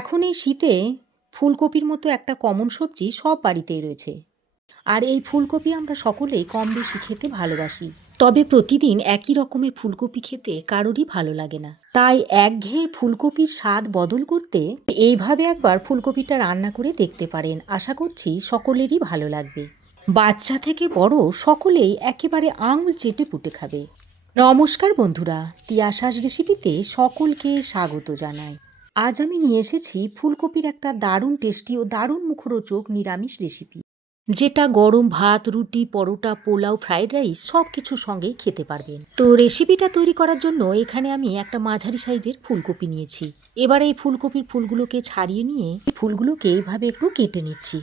এখন এই শীতে ফুলকপির মতো একটা কমন সবজি সব বাড়িতেই রয়েছে। আর এই ফুলকপি আমরা সকলেই কম বেশি খেতে ভালোবাসি। তবে প্রতিদিন একই রকমের ফুলকপি খেতে কারোরই ভালো লাগে না। তাই একঘেয়ে ফুলকপির স্বাদ বদল করতে এইভাবে একবার ফুলকপিটা রান্না করে দেখতে পারেন। আশা করছি সকলেরই ভালো লাগবে। বাচ্চা থেকে বড় সকলেই একেবারে আঙুল চেটে পুটে খাবে। নমস্কার বন্ধুরা, তিয়াশাস রেসিপিতে সকলকে স্বাগত জানাই। আজ আমি নিয়ে এসেছি ফুলকপির একটা দারুণ টেস্টি ও দারুণ মুখরোচক নিরামিষ রেসিপি যেটা গরম ভাত, রুটি, পরোটা, পোলাও ফ্রাইড রাইস সব কিছু সঙ্গেই খেতে পারবেন। তো রেসিপিটা তৈরি করার জন্য এখানে আমি একটা মাঝারি সাইজের ফুলকপি নিয়েছি। এবার এই ফুলকপির ফুলগুলোকে ছাড়িয়ে নিয়ে, ফুলগুলোকে এইভাবে একটু কেটে নিচ্ছি।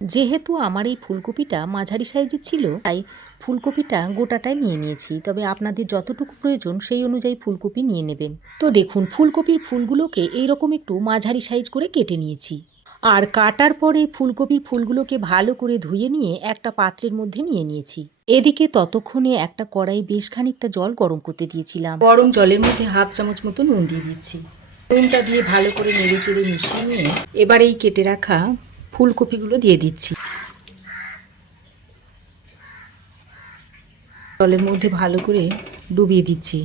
যেহেতু আমার এই ফুলকপিটা মাঝারি সাইজের ছিল, তাই ফুলকপিটা গোটাটাই নিয়ে নিয়েছি। তবে আপনাদের যতটুকু প্রয়োজন সেই অনুযায়ী ফুলকপি নিয়ে নেবেন। তো দেখুন, ফুলকপির ফুলগুলোকে এইরকম একটু মাঝারি সাইজ করে কেটে নিয়েছি। আর কাটার পরে ফুলকপির ফুলগুলোকে ভালো করে ধুয়ে নিয়ে একটা পাত্রের মধ্যে নিয়ে নিয়েছি। এদিকে ততক্ষণে একটা কড়াই বেশ খানিকটা জল গরম করতে দিয়েছিলাম। গরম জলের মধ্যে হাফ চামচ মতো নুন দিয়ে দিচ্ছি। নুনটা দিয়ে ভালো করে নেড়ে চেড়ে মিশিয়ে নিয়ে এবার এই কেটে রাখা ফুলকপিগুলো দিয়ে দিচ্ছি। জলের মধ্যে ভালো করে ডুবিয়ে দিচ্ছি।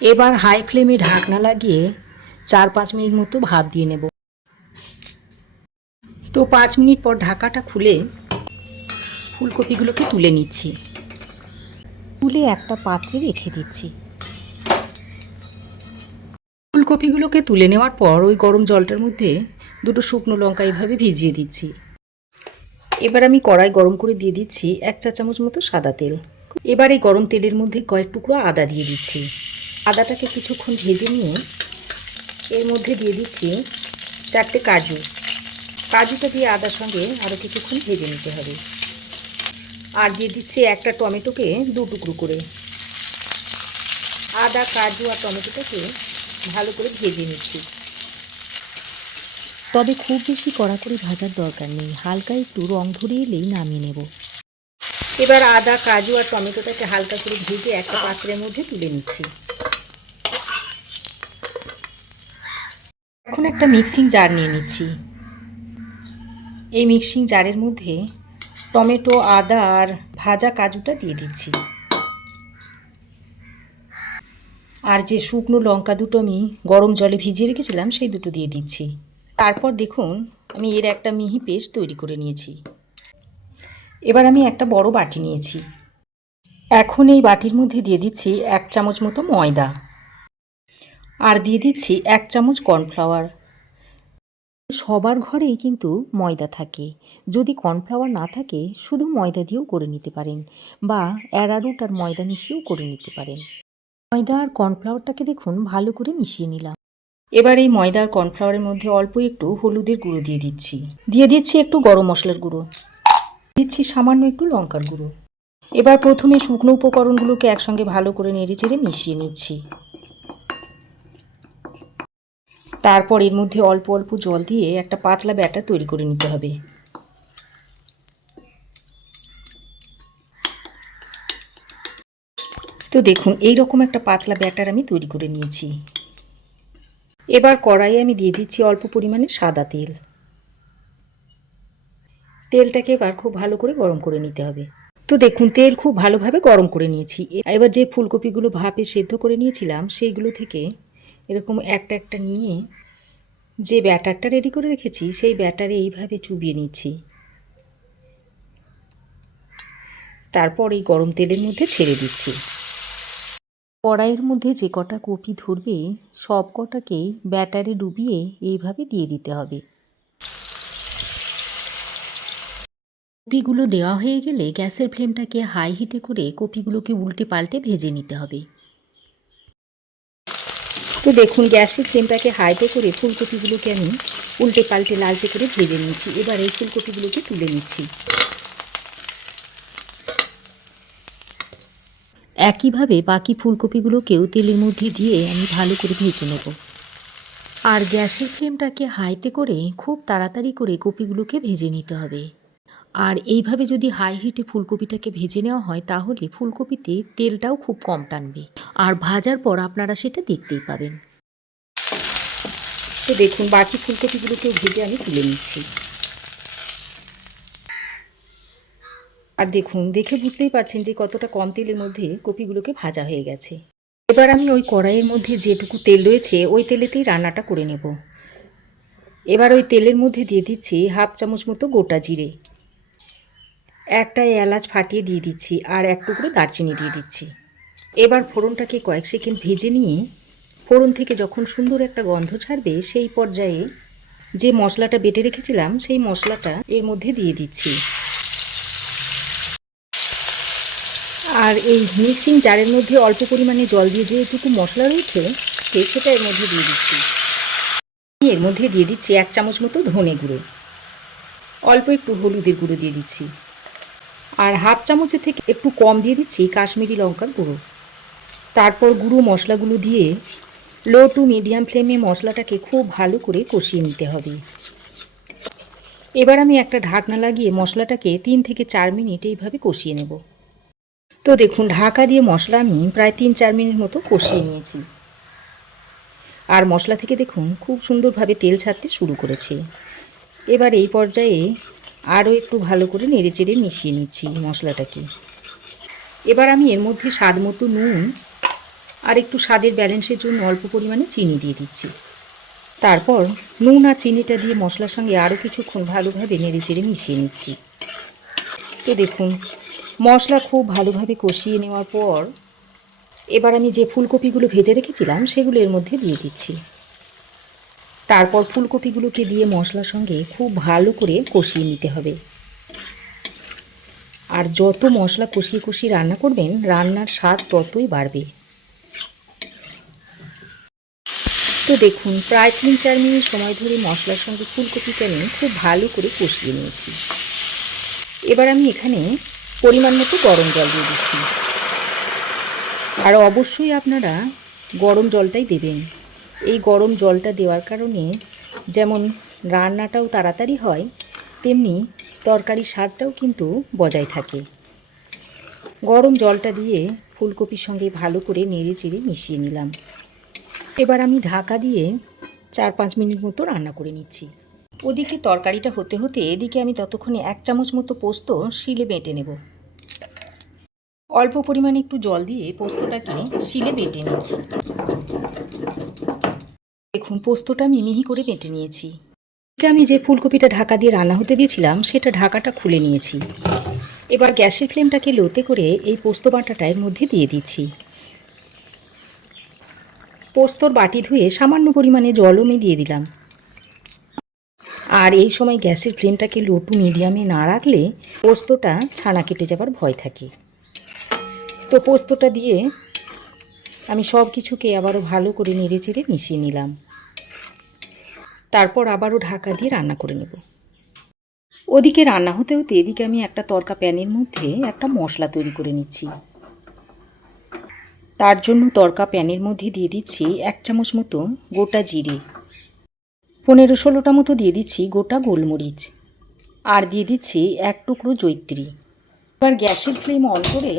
এবার হাই ফ্লেমে ঢাকনা লাগিয়ে চার পাঁচ মিনিট মতো ভাপ দিয়ে নেব। তো পাঁচ মিনিট পর ঢাকাটা খুলে ফুলকপিগুলোকে তুলে নিচ্ছি। তুলে একটা পাত্রে রেখে দিচ্ছি। ফুলকপিগুলোকে তুলে নেওয়ার পর ওই গরম জলটার মধ্যে দুটো শুকনো লঙ্কা এইভাবে ভিজিয়ে দিচ্ছি। এবার আমি কড়াই গরম করে দিয়ে দিচ্ছি এক চা চামচ মতো সাদা তেল। এবার এই গরম তেলের মধ্যে কয়েক টুকরো আদা দিয়ে দিচ্ছি। আদাটাকে কিছুক্ষণ ভেজে নিয়ে এর মধ্যে দিয়ে দিচ্ছি চারটে কাজু। কাজুটা দিয়ে আদার সঙ্গে আরও কিছুক্ষণ ভেজে নিতে হবে। আর দিয়ে দিচ্ছি একটা টমেটোকে দু টুকরো করে। আদা, কাজু আর টমেটোটাকে ভালো করে ভেজে নিচ্ছি। তবে খুব বেশি কড়াকড়ি ভাজার দরকার নেই। হালকা একটু রং ধরে এলেই নামিয়ে নেব। এবার আদা, কাজু আর টমেটোটাকে হালকা করে ভেজে একটা পাত্রের মধ্যে তুলে নিচ্ছি। এখন একটা মিক্সিং জার নিয়ে নিচ্ছি। এই মিক্সিং জারের মধ্যে টমেটো, আদা আর ভাজা কাজুটা দিয়ে দিচ্ছি। আর যে শুকনো লঙ্কা দুটো আমি গরম জলে ভিজিয়ে রেখেছিলাম, সেই দুটো দিয়ে দিচ্ছি। তারপর দেখুন, আমি এর একটা মিহি পেস্ট তৈরি করে নিয়েছি। এবার আমি একটা বড় বাটি নিয়েছি। এখন এই বাটির মধ্যে দিয়ে দিচ্ছি এক চামচ মতো ময়দা। আর দিয়ে দিচ্ছি এক চামচ কর্নফ্লাওয়ার। সবার ঘরেই কিন্তু ময়দা থাকে। যদি কর্নফ্লাওয়ার না থাকে, শুধু ময়দা দিয়েও করে নিতে পারেন বা অ্যারারুট আর ময়দা মিশিয়েও করে নিতে পারেন। ময়দা আর কর্নফ্লাওয়ারটাকে দেখুন, ভালো করে মিশিয়ে নিলাম। এবার এই ময়দার কর্নফ্লাওয়ারের মধ্যে অল্প একটু হলুদের গুঁড়ো দিয়ে দিচ্ছি। দিয়ে দিচ্ছি একটু গরম মশলার গুঁড়ো। দিচ্ছি সামান্য একটু লঙ্কার গুঁড়ো। এবার প্রথমে শুকনো উপকরণগুলোকে একসঙ্গে ভালো করে নেড়ে চেড়ে মিশিয়ে নিচ্ছি। তারপর এর মধ্যে অল্প অল্প জল দিয়ে একটা পাতলা ব্যাটার তৈরি করে নিতে হবে। তো দেখুন এই রকম একটা পাতলা ব্যাটার আমি তৈরি করে নিয়েছি। এবার কড়াইয়ে আমি দিয়ে দিচ্ছি অল্প পরিমাণে সাদা তেল। তেলটাকে এবার খুব ভালো করে গরম করে নিতে হবে। তো দেখুন, তেল খুব ভালোভাবে গরম করে নিয়েছি। এবার যে ফুলকপিগুলো ভাপে সেদ্ধ করে নিয়েছিলাম, সেইগুলো থেকে এরকম একটা একটা নিয়ে যে ব্যাটারটা রেডি করে রেখেছি, সেই ব্যাটারে এইভাবে চুবিয়ে নিচ্ছি। তারপর এই গরম তেলের মধ্যে ছেড়ে দিচ্ছি। কড়াইয়ের মধ্যে যে কটা কপি ধরবে, সব কটাকেই ব্যাটারে ডুবিয়ে এইভাবে দিয়ে দিতে হবে। কপিগুলো দেওয়া হয়ে গেলে গ্যাসের ফ্লেমটাকে হাই হিটে করে কপিগুলোকে উল্টে পাল্টে ভেজে নিতে হবে। তো দেখুন, গ্যাসের ফ্লেমটাকে হাইতে করে ফুলকপিগুলোকে আমি উল্টে পাল্টে লালচে করে ভেজে নিচ্ছি এবার এই ফুলকপিগুলোকে তুলে নিচ্ছি। একইভাবে বাকি ফুলকপিগুলোকেও তেলের মধ্যে দিয়ে আমি ভালো করে ভেজে নেব। আর গ্যাসের ফ্লেমটাকে হাইতে করে খুব তাড়াতাড়ি করে কপিগুলোকে ভেজে নিতে হবে। আর এইভাবে যদি হাই হিটে ফুলকপিটাকে ভেজে নেওয়া হয়, তাহলে ফুলকপিতে তেলটাও খুব কম টানবে। আর ভাজার পর আপনারা সেটা দেখতেই পাবেন। তো দেখুন, বাকি ফুলকপিগুলোকেও ভেজে আমি তুলে নিচ্ছি। আর দেখুন, দেখে বুঝতেই পারছেন যে কতটা কম তেলের মধ্যে কপিগুলোকে ভাজা হয়ে গেছে। এবার আমি ওই কড়াইয়ের মধ্যে যেটুকু তেল রয়েছে, ওই তেলেতেই রান্নাটা করে নেব। এবার ওই তেলের মধ্যে দিয়ে দিচ্ছি হাফ চামচ মতো গোটা জিরে। একটা এলাচ ফাটিয়ে দিয়ে দিচ্ছি আর এক টুকরো দারচিনি দিয়ে দিচ্ছি। এবার ফোড়নটাকে কয়েক সেকেন্ড ভেজে নিয়ে, ফোড়ন থেকে যখন সুন্দর একটা গন্ধ ছাড়বে, সেই পর্যায়ে যে মশলাটা বেটে রেখেছিলাম, সেই মশলাটা এর মধ্যে দিয়ে দিচ্ছি। আর এই মিক্সিং জারের মধ্যে অল্প পরিমাণে জল দিয়ে যেটুকু মশলা রয়েছে সেটা এর মধ্যে দিয়ে দিচ্ছি। এর মধ্যে দিয়ে দিচ্ছি এক চামচ মতো ধনে গুঁড়ো। অল্প একটু হলুদের গুঁড়ো দিয়ে দিচ্ছি। আর হাফ চামচের থেকে একটু কম দিয়ে দিচ্ছি কাশ্মীরি লঙ্কার গুঁড়ো। তারপর গুঁড়ো মশলাগুলো দিয়ে লো টু মিডিয়াম ফ্লেমে মশলাটাকে খুব ভালো করে কষিয়ে নিতে হবে। এবার আমি একটা ঢাকনা লাগিয়ে মশলাটাকে তিন থেকে চার মিনিট এইভাবে কষিয়ে নেব। তো দেখুন ঢাকা দিয়ে মশলা আমি প্রায় তিন চার মিনিট মতো কষিয়ে নিয়েছি। আর মশলা থেকে দেখুন খুব সুন্দরভাবে তেল ছাড়তে শুরু করেছে। এবার এই পর্যায়ে আরও একটু ভালো করে নেড়ে চেড়ে মিশিয়ে নিচ্ছি মশলাটাকে। এবার আমি এর মধ্যে স্বাদ মতো নুন আর একটু স্বাদের ব্যালেন্সের জন্য অল্প পরিমাণে চিনি দিয়ে দিচ্ছি। তারপর নুন আর চিনিটা দিয়ে মশলার সঙ্গে আরও কিছুক্ষণ ভালোভাবে নেড়ে চেড়ে মিশিয়ে নিচ্ছি। তো দেখুন মশলা খুব ভালোভাবে কষিয়ে নেওয়ার পর এবার আমি যে ফুলকপিগুলো ভেজে রেখেছিলাম, সেগুলো এর মধ্যে দিয়ে দিচ্ছি। তারপর ফুলকপিগুলোকে দিয়ে মশলার সঙ্গে খুব ভালো করে কষিয়ে নিতে হবে। আর যত মশলা কষিয়ে কষিয়ে রান্না করবেন, রান্নার স্বাদ ততই বাড়বে। তো দেখুন, প্রায় তিন চার মিনিট সময় ধরে মশলার সঙ্গে ফুলকপিটা আমি খুব ভালো করে কষিয়ে নিয়েছি। এবার আমি এখানে পরিমাণ মতো গরম জল দিয়ে দিচ্ছি। আর অবশ্যই আপনারা গরম জলটাই দেবেন। এই গরম জলটা দেওয়ার কারণে যেমন রান্নাটাও তাড়াতাড়ি হয়, তেমনি তরকারির স্বাদটাও কিন্তু বজায় থাকে। গরম জলটা দিয়ে ফুলকপির সঙ্গে ভালো করে নেড়ে চেড়ে মিশিয়ে নিলাম। এবার আমি ঢাকা দিয়ে চার পাঁচ মিনিট মতো রান্না করে নিচ্ছি। ওদিকে তরকারিটা হতে হতে এদিকে আমি ততক্ষণে এক চামচ মতো পোস্ত শিলে বেটে নেব। অল্প পরিমাণে একটু জল দিয়ে পোস্তটাকে শিলে বেটে নিয়েছি। দেখুন, পোস্তটা আমি মিহি করে বেটে নিয়েছি। আমি যে ফুলকপিটা ঢাকা দিয়ে রান্না হতে দিয়েছিলাম, সেটা ঢাকাটা খুলে নিয়েছি। এবার গ্যাসের ফ্লেমটাকে লোতে করে এই পোস্ত বাটাটা এর মধ্যে দিয়ে দিচ্ছি। পোস্তর বাটি ধুয়ে সামান্য পরিমাণে জলও আমি দিয়ে দিলাম। আর এই সময় গ্যাসের ফ্লেমটাকে লো টু মিডিয়ামে না রাখলে পোস্তটা ছানা কেটে যাবার ভয় থাকে। তো পোস্তটা দিয়ে আমি সব কিছুকে আবারও ভালো করে নেড়ে চেড়ে মিশিয়ে নিলাম। তারপর আবারও ঢাকা দিয়ে রান্না করে নেব। ওদিকে রান্না হতে হতে এদিকে আমি একটা তরকা প্যানের মধ্যে একটা মশলা তৈরি করে নিচ্ছি। তার জন্য তরকা প্যানের মধ্যে দিয়ে দিচ্ছি এক চামচ মতো গোটা জিরে। পনেরো ষোলোটা মতো দিয়ে দিচ্ছি গোটা গোলমরিচ। আর দিয়ে দিচ্ছি এক টুকরো জৈত্রী এবার গ্যাসের ফ্লেম অন করে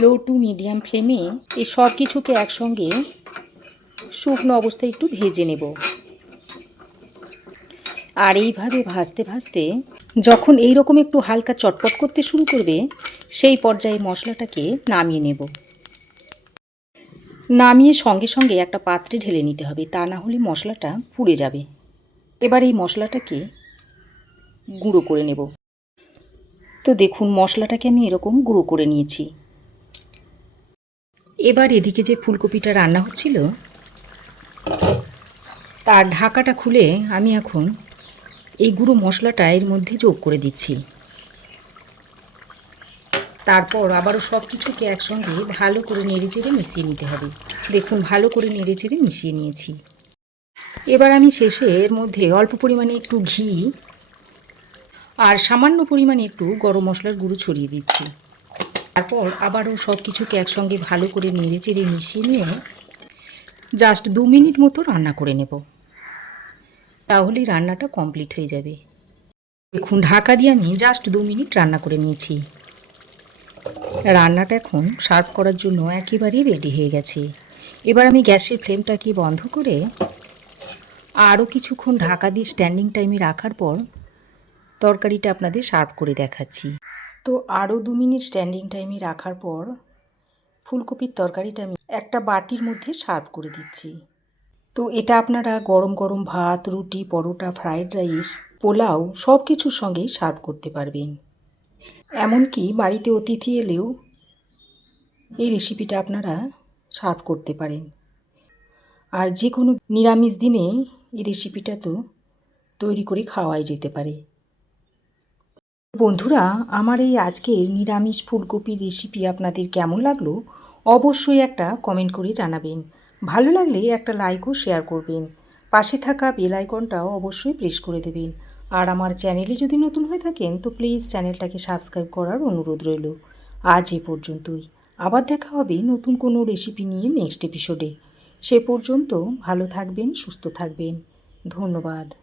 লো টু মিডিয়াম ফ্লেমে এই সব কিছুকে একসঙ্গে শুকনো অবস্থায় একটু ভেজে নেব। আর এইভাবে ভাজতে ভাজতে যখন এই রকম একটু হালকা চটপট করতে শুরু করবে, সেই পর্যায়ে মশলাটাকে নামিয়ে নেব। নামিয়ে সঙ্গে সঙ্গে একটা পাত্রে ঢেলে নিতে হবে, তা না হলে মশলাটা পুড়ে যাবে। এবার এই মশলাটাকে গুঁড়ো করে নেব। তো দেখুন, মশলাটাকে আমি এরকম গুঁড়ো করে নিয়েছি। এবার এদিকে যে ফুলকপিটা রান্না হচ্ছিল, তার ঢাকাটা খুলে আমি এখন এই গুঁড়ো মশলাটা এর মধ্যে যোগ করে দিচ্ছি। তারপর আবারও সব কিছুকে একসঙ্গে ভালো করে নেড়ে চেড়ে মিশিয়ে নিতে হবে। দেখুন, ভালো করে নেড়ে চেড়ে মিশিয়ে নিয়েছি। এবার আমি শেষে এর মধ্যে অল্প পরিমাণে একটু ঘি আর সামান্য পরিমাণে একটু গরম মশলার গুঁড়ো ছড়িয়ে দিচ্ছি। তারপর আবারও সব কিছুকে একসঙ্গে ভালো করে নেড়ে চেড়ে মিশিয়ে নিয়ে জাস্ট দু মিনিট মতো রান্না করে নেব। তাহলেই রান্নাটা কমপ্লিট হয়ে যাবে। দেখুন, ঢাকা দিয়ে আমি জাস্ট দু মিনিট রান্না করে নিয়েছি। রান্নাটা এখন সার্ভ করার জন্য একেবারেই রেডি হয়ে গেছে। এবার আমি গ্যাসের ফ্লেমটাকে বন্ধ করে আরও কিছুক্ষণ ঢাকা দিয়ে স্ট্যান্ডিং টাইমে রাখার পর তরকারিটা আপনাদের সার্ভ করে দেখাচ্ছি। তো আরও দু মিনিট স্ট্যান্ডিং টাইমে রাখার পর ফুলকপির তরকারিটা আমি একটা বাটির মধ্যে সার্ভ করে দিচ্ছি। তো এটা আপনারা গরম গরম ভাত, রুটি, পরোটা ফ্রায়েড রাইস পোলাও সব কিছুর সঙ্গেই সার্ভ করতে পারবেন। এমনকি বাড়িতে অতিথি এলেও এই রেসিপিটা আপনারা সার্ভ করতে পারেন। আর যে কোনো নিরামিষ দিনে এই রেসিপিটা তো তৈরি করে খাওয়াই যেতে পারে। বন্ধুরা, আমার এই আজকের নিরামিষ ফুলকপির রেসিপি আপনাদের কেমন লাগল? অবশ্যই একটা কমেন্ট করে জানাবেন। ভালো লাগলে একটা লাইকও শেয়ার করবেন। পাশে থাকা বেল আইকনটাও অবশ্যই প্রেস করে দেবেন। আর আমার চ্যানেলে যদি নতুন হয়ে থাকেন, তো প্লিজ চ্যানেলটাকে সাবস্ক্রাইব করার অনুরোধ রইল। আজ এ পর্যন্তই। আবার দেখা হবে নতুন কোনো রেসিপি নিয়ে নেক্সট এপিসোডে সে পর্যন্ত ভালো থাকবেন, সুস্থ থাকবেন। ধন্যবাদ।